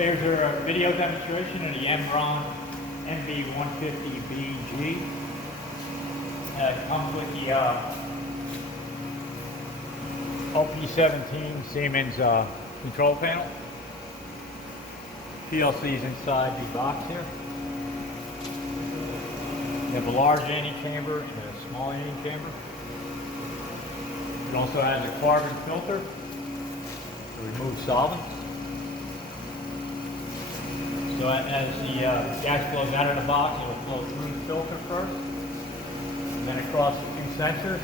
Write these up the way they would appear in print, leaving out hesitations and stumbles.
There's our video demonstration of the Mbraun MB150BG. It comes with the OP17 Siemens control panel. PLC's inside the box here. You have a large antechamber and a small antechamber. It also has a carbon filter to remove solvents. So as the gas flows out of the box, it will flow through the filter first, and then across the two sensors.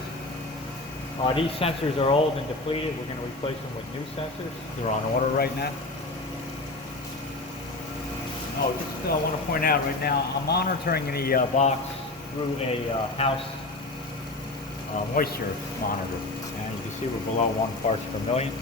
These sensors are old and depleted. We're going to replace them with new sensors. They're on order right now. Oh, just want to point out right now, I'm monitoring the box through a house moisture monitor. And you can see we're below 1 parts per million.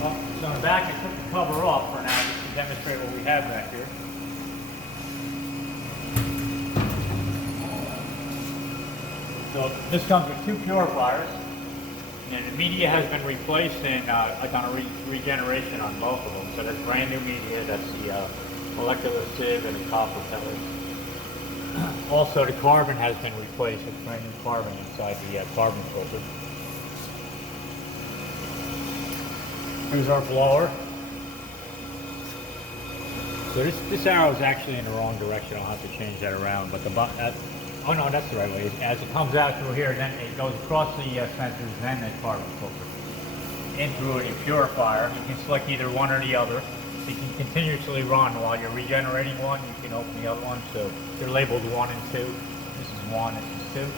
Well, so on the back, I took the cover off for now just to demonstrate what we have back here. So this comes with 2 purifiers, and the media has been replaced and like on a regeneration on both of them. So that's brand new media. That's the molecular sieve and the copper pellets. Also, the carbon has been replaced with brand new carbon inside the carbon filter. Here's our blower. So this arrow is actually in the wrong direction. I'll have to change that around. But oh no, that's the right way. As it comes out through here, then it goes across the sensors, then the carbon filter, in through a purifier. You can select either one or the other. You can continuously run while you're regenerating one. You can open the other one. So they're labeled 1 and 2. This is 1, this is 2.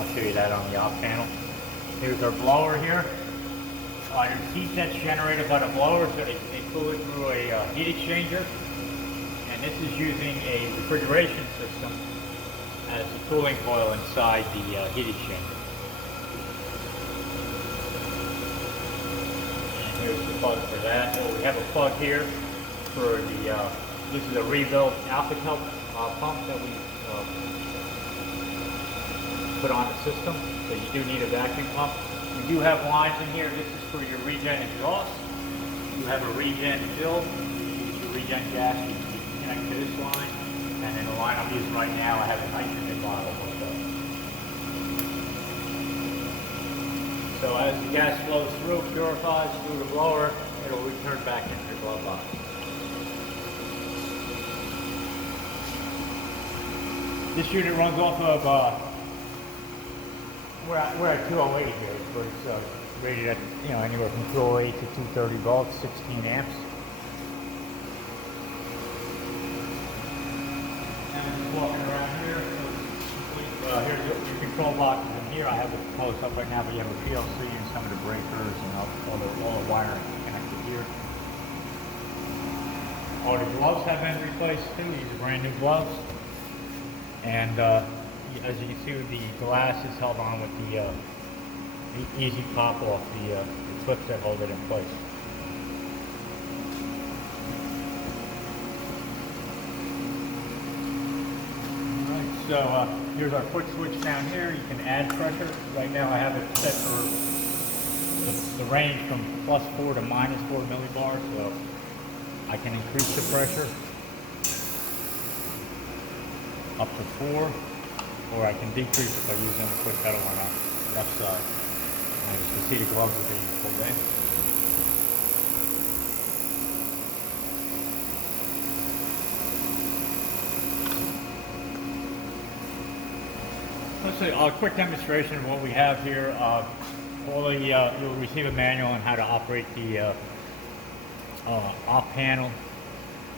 I'll show you that on the op panel. Here's our blower here. Your heat that's generated by the blower, so they cool it through a heat exchanger. And this is using a refrigeration system as the cooling coil inside the heat exchanger. And here's the plug for that. So we have a plug here for the, this is a rebuilt Alcatel pump that we put on the system. So you do need a vacuum pump. We do have lines in here. This is for your regen exhaust. You have a regen fill. Your regen gas, you connect to this line. And in the line I'm using right now, I have a nitrogen bottle hooked up. So as the gas flows through, purifies through the blower, it'll return back into the glove box. This unit runs off of, we're at 208 here, but it's rated at anywhere from 208 to 230 volts, 16 amps. Walking around here, so here's your control boxes in here. I have it closed up right now, but you have a PLC and some of the breakers and all the wiring connected here. All the gloves have been replaced too. These are brand new gloves. And as you can see, the glass is held on with the easy pop off the clips that hold it in place. So here's our foot switch down here. You can add pressure. Right now I have it set for the range from +4 to -4 millibars. So I can increase the pressure up to 4, or I can decrease it by using the foot pedal on the left side. And as you can see, the gloves are being pulled in. Let's say a quick demonstration of what we have here. You'll receive a manual on how to operate the op panel.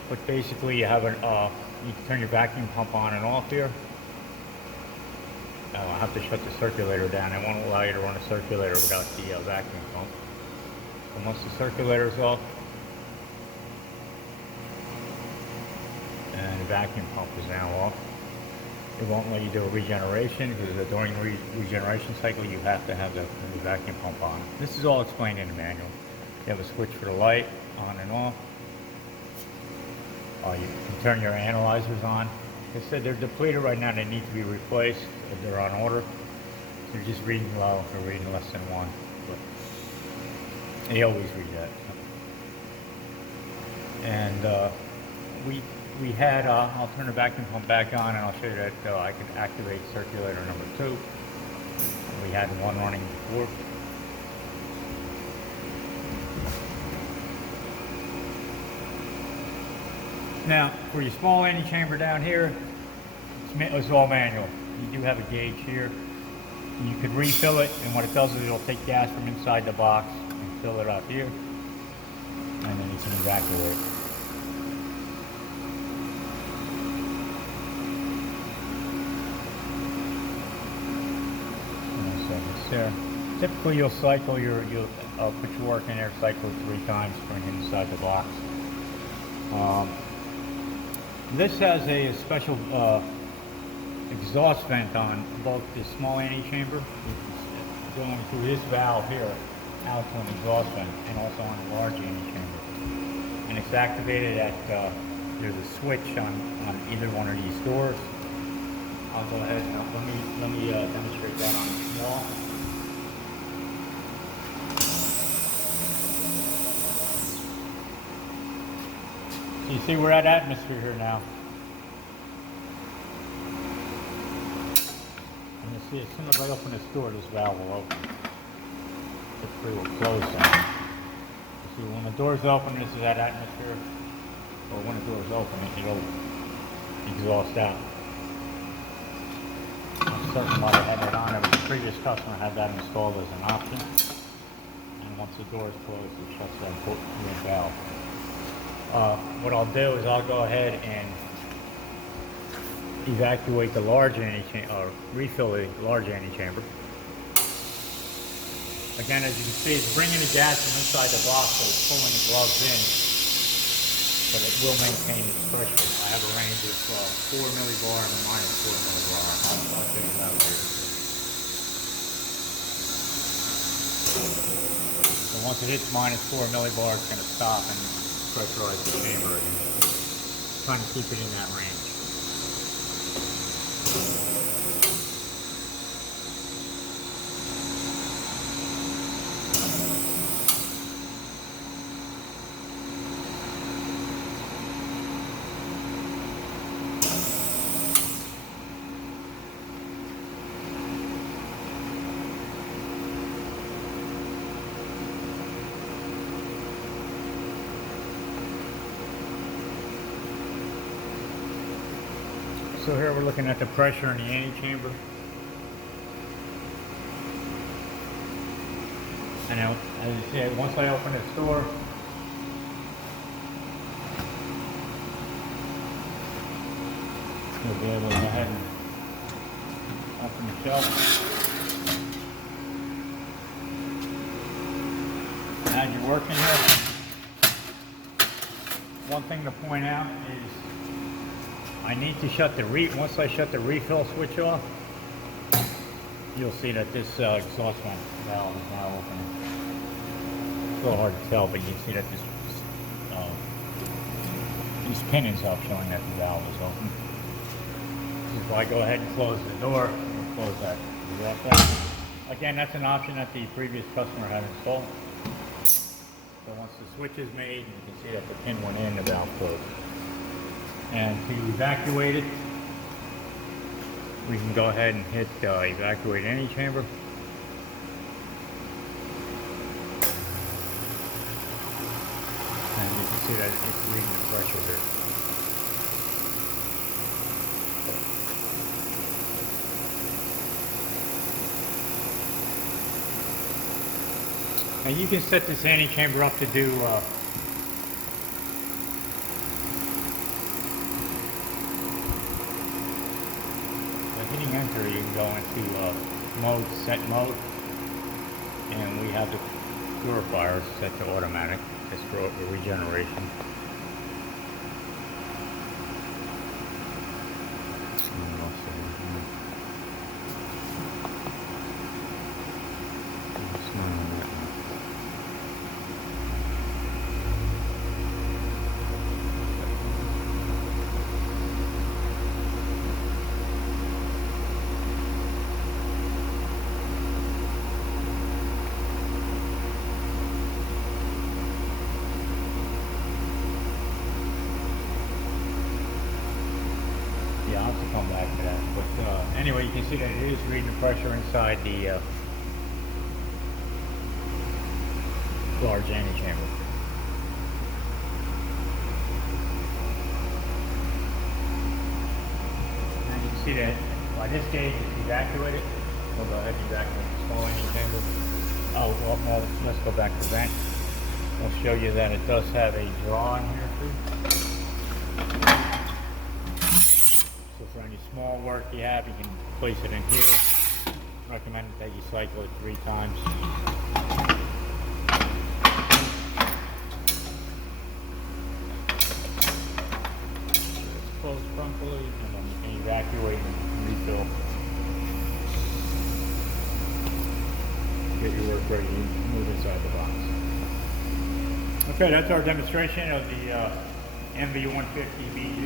But basically, you have you can turn your vacuum pump on and off here. I'll have to shut the circulator down. It won't allow you to run a circulator without the vacuum pump. And once the circulator is off, and the vacuum pump is now off, it won't let you do a regeneration, because during the regeneration cycle you have to have the vacuum pump on. This is all explained in the manual. You have a switch for the light, on and off. You can turn your analyzers on. They said they're depleted right now. They need to be replaced. If they're on order. They're just reading low. They're reading less than 1. But they always read that. And we had. I'll turn the vacuum pump back on, and I'll show you that I can activate circulator number 2. We had one running before. Now, for your small antechamber down here, it's all manual. You do have a gauge here. You could refill it, and what it does is it'll take gas from inside the box and fill it up here, and then you can evacuate. So it's there. Typically, you'll cycle you'll put your work in there, cycle it 3 times, bring it inside the box. This has a special exhaust vent on both the small antechamber, going through this valve here, out to an exhaust vent, and also on a large antechamber. And it's activated at, there's a switch on either one of these doors. I'll go ahead and let me demonstrate that on the small. So you see we're at atmosphere here now. And you see as soon as I open this door, this valve will open. Typically will close now. You see when the door's open, this is at atmosphere. Or when the door's open, it'll exhaust out. I'm certain why they had that on. The previous customer had that installed as an option. And once the door is closed, it shuts that valve. What I'll do is I'll go ahead and evacuate the large antechamber, or refill the large antechamber. Again, as you can see, it's bringing the gas from inside the box, so it's pulling the gloves in, but it will maintain its pressure. I have a range of 4 millibar and minus 4 millibar. I'll show you that here. So once it hits minus 4 millibar, it's going to stop and pressurize the chamber again. Trying to keep it in that range. So here we're looking at the pressure in the antechamber. And now, as you see, once I open this door, you'll be able to go ahead and open the shelf. As you're working here, one thing to point out is I need to shut the once I shut the refill switch off, you'll see that this exhaust vent valve is now opening. It's a little hard to tell, but you can see that these pin is up showing that the valve is open. So if I go ahead and close the door, we'll close that exhaust vent. Again, that's an option that the previous customer had installed. So once the switch is made, you can see that the pin went in, the valve closed. And to evacuate it, we can go ahead and hit evacuate antechamber. And you can see that it's reading the pressure here. And you can set this antechamber up to do hitting enter, you can go into mode, set mode, and we have the purifier set to automatic, just for regeneration. Anyway, you can see that it is reading the pressure inside the large antechamber. And you can see that by this gauge it's evacuated. We'll go ahead and evacuate the small antechamber. Oh, well, let's go back to vent. I'll show you that it does have a draw in here too. So for any small work you have, you can place it in here. Recommend that you cycle it 3 times. It's closed properly, and then you can evacuate and refill. Get your work ready to move inside the box. Okay, that's our demonstration of the MV150 BG.